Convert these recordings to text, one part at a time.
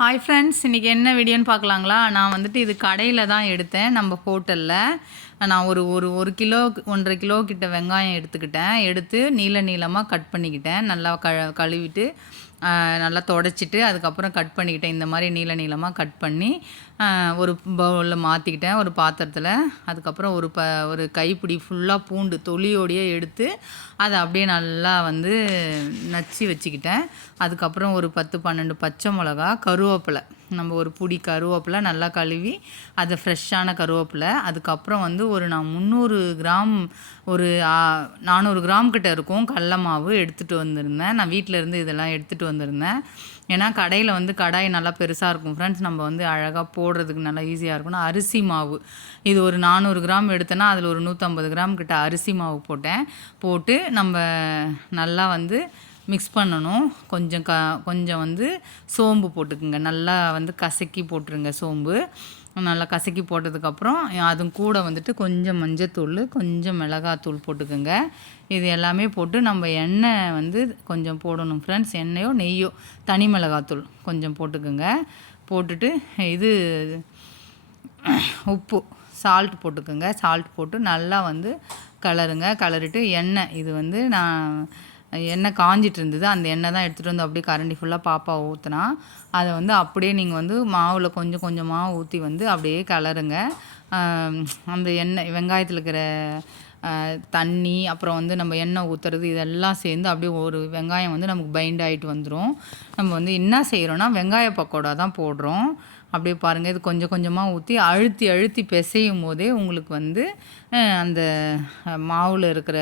Hi friends, இன்றைக்கி என்ன வீடியோன்னு பார்க்கலாங்களா? நான் வந்துட்டு இது கடையில் தான் எடுத்தேன், நம்ம ஹோட்டலில். நான் ஒரு ஒரு 1 கிலோ 1.5 கிலோ கிட்ட வெங்காயம் எடுத்துக்கிட்டேன். எடுத்து நீளமாக கட் பண்ணிக்கிட்டேன். நல்லா கழுவிட்டு நல்லா தொடச்சிட்டு அதுக்கப்புறம் கட் பண்ணிக்கிட்டேன். இந்த மாதிரி நீளமாக கட் பண்ணி ஒரு பவுலில் மாற்றிக்கிட்டேன், ஒரு பாத்திரத்தில். அதுக்கப்புறம் ஒரு கைப்பிடி ஃபுல்லாக பூண்டு தொலியோடையே எடுத்து அதை அப்படியே நல்லா வந்து நச்சு வச்சுக்கிட்டேன். அதுக்கப்புறம் ஒரு 10-12 பச்சை மிளகா, கருவேப்பிலை, நம்ம ஒரு புடி கருவேப்பிலை நல்லா கழுவி அதை ஃப்ரெஷ்ஷான கருவேப்பிலை. அதுக்கப்புறம் வந்து நான் 300 கிராம், ஒரு 400 கிராம் கிட்ட இருக்கும் கடல மாவு எடுத்துகிட்டு வந்திருந்தேன். நான் வீட்டில் இருந்து இதெல்லாம் எடுத்துகிட்டு வந்திருந்தேன். ஏன்னா கடையில் வந்து கடாய் நல்லா பெருசாக இருக்கும் ஃப்ரெண்ட்ஸ், நம்ம வந்து அழகாக போடுறதுக்கு நல்லா ஈஸியாக இருக்கும்னா. அரிசி மாவு இது ஒரு 400 கிராம் எடுத்தேன்னா அதில் ஒரு 150 கிராம் கிட்ட அரிசி மாவு போட்டு நம்ம நல்லா வந்து மிக்ஸ் பண்ணணும். கொஞ்சம் வந்து சோம்பு போட்டுக்குங்க, நல்லா வந்து கசக்கி போட்டுருங்க. சோம்பு நல்லா கசக்கி போட்டதுக்கப்புறம் அது கூட வந்துட்டு கொஞ்சம் மஞ்சத்தூள், கொஞ்சம் மிளகாத்தூள் போட்டுக்குங்க. இது எல்லாமே போட்டு நம்ம எண்ணெய் வந்து கொஞ்சம் போடணும் ஃப்ரெண்ட்ஸ், எண்ணெயோ நெய்யோ, தனி மிளகாத்தூள் கொஞ்சம் போட்டுக்குங்க. போட்டுட்டு இது உப்பு, சால்ட் போட்டுக்குங்க. சால்ட் போட்டு நல்லா வந்து கலரிட்டு எண்ணெய், இது வந்து நான் எண்ணெய் காஞ்சிட்டு இருந்தது, அந்த எண்ணெய் தான் எடுத்துகிட்டு வந்து அப்படியே கரண்டி ஃபுல்லாக பாப்பா ஊற்றினா. அதை வந்து அப்படியே நீங்கள் வந்து மாவில் கொஞ்சம் கொஞ்சமாக ஊற்றி வந்து அப்படியே கலருங்க. அந்த எண்ணெய் வெங்காயத்தில் இருக்கிற தண்ணி, அப்புறம் வந்து நம்ம எண்ணெய் ஊற்றுறது, இதெல்லாம் சேர்ந்து அப்படியே ஒரு வெங்காயம் வந்து நமக்கு பைண்ட் ஆகிட்டு வந்துடும். நம்ம வந்து என்ன செய்கிறோன்னா வெங்காய பக்கோடா தான் போடுறோம். அப்படியே பாருங்கள், இது கொஞ்சம் கொஞ்சமாக ஊற்றி அழுத்தி பிசையும் போதே உங்களுக்கு வந்து அந்த மாவில் இருக்கிற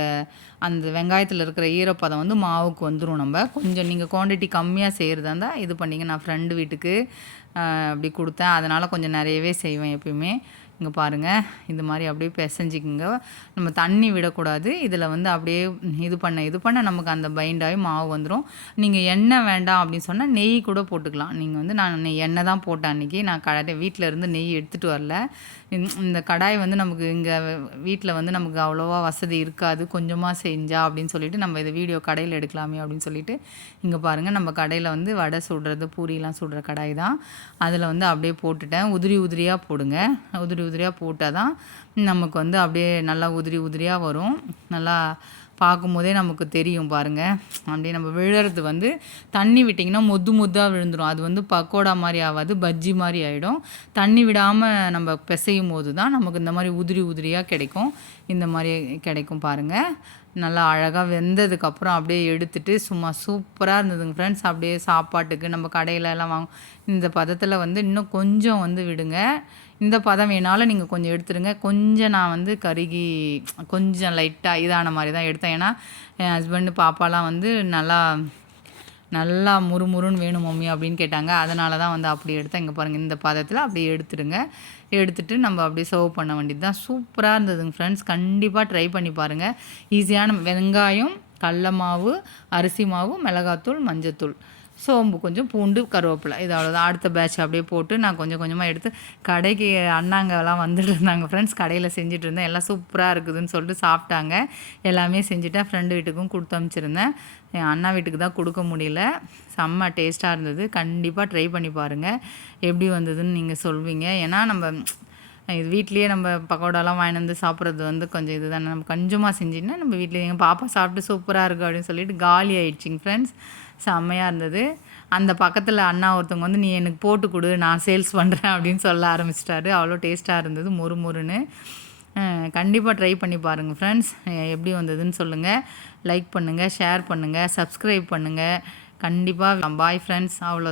அந்த வெங்காயத்தில் இருக்கிற ஈரப்பதம் வந்து மாவுக்கு வந்துடும். நம்ம கொஞ்சம் நீங்கள் குவான்டிட்டி கம்மியாக செய்கிறதா இருந்தால் இது பண்ணிங்க. நான் ஃப்ரெண்டு வீட்டுக்கு அப்படி கொடுத்தேன், அதனால் கொஞ்சம் நிறையவே செய்வேன் எப்பயுமே. இங்கே பாருங்கள், இந்த மாதிரி அப்படியே பிசைஞ்சிக்குங்க. நம்ம தண்ணி விடக்கூடாது. இதில் வந்து அப்படியே இது பண்ண நமக்கு அந்த பைண்டாகி மாவு வந்துடும். நீங்கள் எண்ணெய் வேண்டாம் அப்படின்னு சொன்னால் நெய் கூட போட்டுக்கலாம். நீங்கள் வந்து நான் எண்ணெய் தான் போட்டேன் அன்றைக்கி. நான் வீட்டில் இருந்து நெய் எடுத்துகிட்டு வரல. இந்த கடாய் வந்து நமக்கு இங்கே வீட்டில் வந்து நமக்கு அவ்வளோவா வசதி இருக்காது, கொஞ்சமாக செஞ்சா அப்படின்னு சொல்லிட்டு நம்ம இதை வீடியோ கடையில் எடுக்கலாமே அப்படின்னு சொல்லிட்டு இங்கே பாருங்கள், நம்ம கடையில் வந்து வடை சுடுறது, பூரிலாம் சுடுற கடாய் தான். அதில் வந்து அப்படியே போட்டுட்டேன். உதிரியாக போடுங்க. உதிரியாக போட்டால் தான் நமக்கு வந்து அப்படியே நல்லா உதிரியாக வரும். நல்லா பார்க்கும்போதே நமக்கு தெரியும் பாருங்கள். அப்படியே நம்ம விழுறது வந்து தண்ணி விட்டிங்கன்னா மொத்தாக விழுந்துடும். அது வந்து பக்கோடா மாதிரி ஆகாது, பஜ்ஜி மாதிரி ஆகிடும். தண்ணி விடாமல் நம்ம பிசையும் போது தான் நமக்கு இந்த மாதிரி உதிரியாக கிடைக்கும். இந்த மாதிரி கிடைக்கும் பாருங்கள். நல்லா அழகாக வெந்ததுக்கப்புறம் அப்படியே எடுத்துகிட்டு சும்மா சூப்பராக இருந்ததுங்க ஃப்ரெண்ட்ஸ். அப்படியே சாப்பாட்டுக்கு நம்ம கடையிலலாம் இந்த பதத்தில் வந்து இன்னும் கொஞ்சம் வந்து விடுங்க. இந்த பதம் வேணாலும் நீங்கள் கொஞ்சம் எடுத்துடுங்க. கொஞ்சம் நான் வந்து கருகி கொஞ்சம் லைட்டாக இதான மாதிரி தான் எடுத்தேன். ஏன்னா என் ஹஸ்பண்டு பாப்பாலாம் வந்து நல்லா முறுமுறுன்னு வேணும் மம்மி அப்படின்னு கேட்டாங்க. அதனால தான் வந்து அப்படி எடுத்தேன். இங்கே பாருங்கள், இந்த பதத்தில் அப்படியே எடுத்துட்டு நம்ம அப்படியே சர்வ் பண்ண வேண்டியது தான். சூப்பராக இருந்ததுங்க ஃப்ரெண்ட்ஸ். கண்டிப்பாக ட்ரை பண்ணி பாருங்கள். ஈஸியான வெங்காயம், கடல மாவு, அரிசி மாவு, மிளகாத்தூள், மஞ்சத்தூள், சோம்பு, கொஞ்சம் பூண்டு, கருவேப்பிலை, இது அவ்வளோதான். அடுத்த பேட்ச் அப்படியே போட்டு நான் கொஞ்சமாக எடுத்து கடைக்கு அண்ணாங்கெல்லாம் வந்துட்டு இருந்தாங்க ஃப்ரெண்ட்ஸ். கடையில் செஞ்சுட்டு இருந்தேன். எல்லாம் சூப்பராக இருக்குதுன்னு சொல்லிட்டு சாப்பிட்டாங்க. எல்லாமே செஞ்சுட்டேன். ஃப்ரெண்டு வீட்டுக்கும் கொடுத்து அனுப்பிச்சிருந்தேன். என் அண்ணா வீட்டுக்கு தான் கொடுக்க முடியல. செம்ம டேஸ்ட்டாக இருந்தது. கண்டிப்பாக ட்ரை பண்ணி பாருங்கள், எப்படி வந்ததுன்னு நீங்கள் சொல்வீங்க. ஏன்னா நம்ம இது வீட்லேயே நம்ம பக்கோடாலாம் வாங்கிட்டு வந்து சாப்பிட்றது வந்து கொஞ்சம் இது தானே. நம்ம கொஞ்சமாக செஞ்சிங்கன்னா நம்ம வீட்டில் எங்கள் பாப்பா சாப்பிட்டு சூப்பராக இருக்குது அப்படின்னு சொல்லிட்டு காலி ஆகிடுச்சிங்க ஃப்ரெண்ட்ஸ். செம்மையாக இருந்தது. அந்த பக்கத்தில் அண்ணா ஒருத்தவங்க வந்து நீ எனக்கு போட்டு கொடு, நான் சேல்ஸ் பண்ணுறேன் அப்படின்னு சொல்ல ஆரம்பிச்சிட்டாரு. அவ்வளோ டேஸ்ட்டாக இருந்தது, முறுமுறுன்னு. கண்டிப்பாக ட்ரை பண்ணி பாருங்கள் ஃப்ரெண்ட்ஸ். எப்படி வந்ததுன்னு சொல்லுங்கள். லைக் பண்ணுங்கள், ஷேர் பண்ணுங்கள், சப்ஸ்கிரைப் பண்ணுங்கள். கண்டிப்பாக பாய் ஃப்ரெண்ட்ஸ். அவ்வளோ.